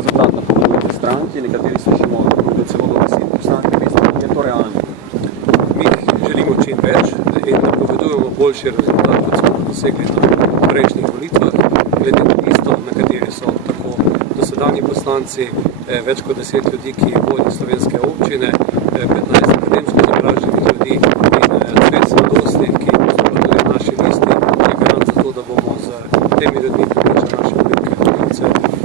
rezultat napovedujete stranki, nekateri slišimo, da celo do 10 poslanke, je to realno? Mi želimo čim več in napovedujemo boljši rezultat, kot smo dosegli na prejšnjih volitvah, glede na listo, na kateri so tako dosedanji poslanci, več kot 10 ljudi, ki vodi slovenske občine, 15 akademsko izobraženih ljudi in svet mladosti, ki nastopa tudi v naši listi, je garant za to, da bomo z temi ljudmi prepričali naše volivke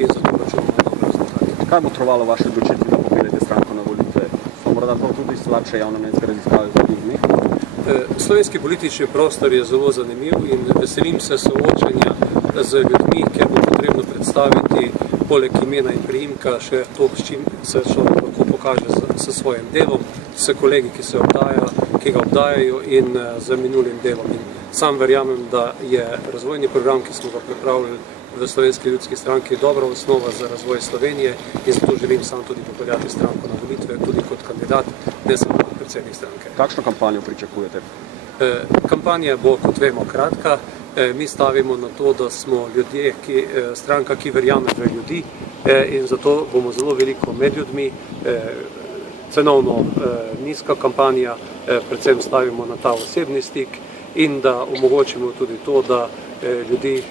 in zato računamo na dobre rezultate. Kaj bo trovalo vaše odločitve, da popeljete stranko na volitve? So morda to tudi slabše javnomnenjske raziskave v zadnjih dneh? Slovenski politični prostor je zelo zanimiv in veselim se soočanja z ljudmi, kjer bo potrebno predstaviti poleg imena in priimka še to, s čim se človek lahko pokaže s svojim delom, s kolegi, ki ga obdajajo in z minulim delom. In sam verjamem, da je razvojni program, ki smo ga pripravili v Slovenski ljudski stranki, dobra osnova za razvoj Slovenije in zato želim sam tudi popeljati stranko na volitve, tudi kot kandidat, ne samo kot predsednik stranke. Kakšno kampanjo pričakujete? Kampanja bo, kot vemo, kratka. Mi stavimo na to, da smo ljudje, stranka, ki verjame v ljudi in zato bomo zelo veliko med ljudmi, cenovno nizka kampanja, predvsem stavimo na ta osebni stik in da omogočimo tudi to, da ljudi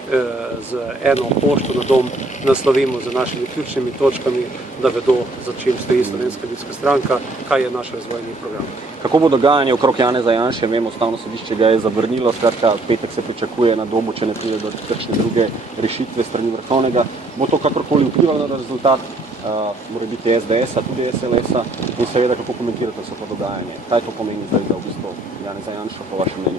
z eno pošto na dom naslovimo z našimi ključnimi točkami, da vedo, za čim stoji Slovenska ljudska stranka, kaj je naš razvojni program. Kako bo dogajanje okrog Janeza Janše? Vemo, Ustavno sodišče ga je zavrnilo, skratka, petek se pričakuje na domu, če ne pride do kakšne druge rešitve strani Vrhovnega. Bo to kakorkoli vplivalo na rezultat? Mora biti SDS-a, tudi SLS-a in seveda, kako komentirate vse to dogajanje? Kaj to pomeni zdaj za v bistvu Janeza Janša, po vašem mnenju?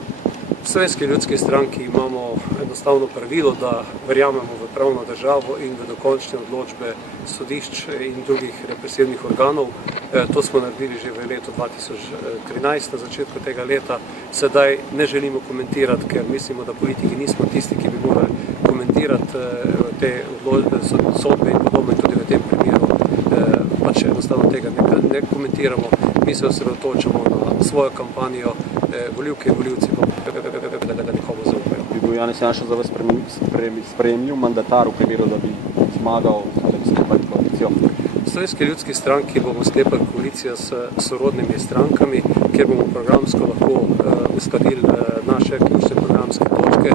V Slovenski ljudski stranki imamo enostavno pravilo, da verjamemo v pravno državo in v dokončne odločbe sodišč in drugih represivnih organov. To smo naredili že v letu 2013, na začetku tega leta. Sedaj ne želimo komentirati, ker mislimo, da politiki nismo tisti, ki bi morali komentirati te odločbe, sodbe in podobno, in tudi v tem primeru pač enostavno tega ne komentiramo. Mi se osredotočamo na svojo kampanjo, volivke in volivci da nekomu zaupajo. Bi bil Janez Janša za vas sprejemljiv mandatar v primeru, da bi zmagal, da bi sklepali koalicijo? V Slovenski ljudski stranki bomo sklepali koalicijo s sorodnimi strankami, kjer bomo programsko lahko uskladili naše ključne programske točke.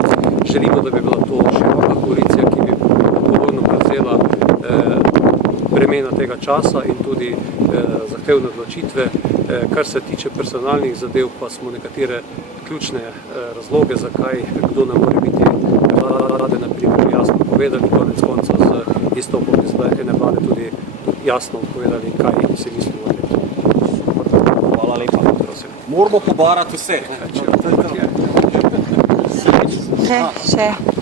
Želimo, da bi bila to široka koalicija, ki bi odgovorno prevzela bremena tega časa in tudi zahtevne odločitve. Kar se tiče personalnih zadev, pa smo nekatere ključne razloge, zakaj kdo ne more biti vlade, na primer, jasno povedali, konec konca z izstopom iz ene vlade tudi jasno povedali, kaj si mislimo o tem. Hvala lepa. Moramo pobarati vse. Še.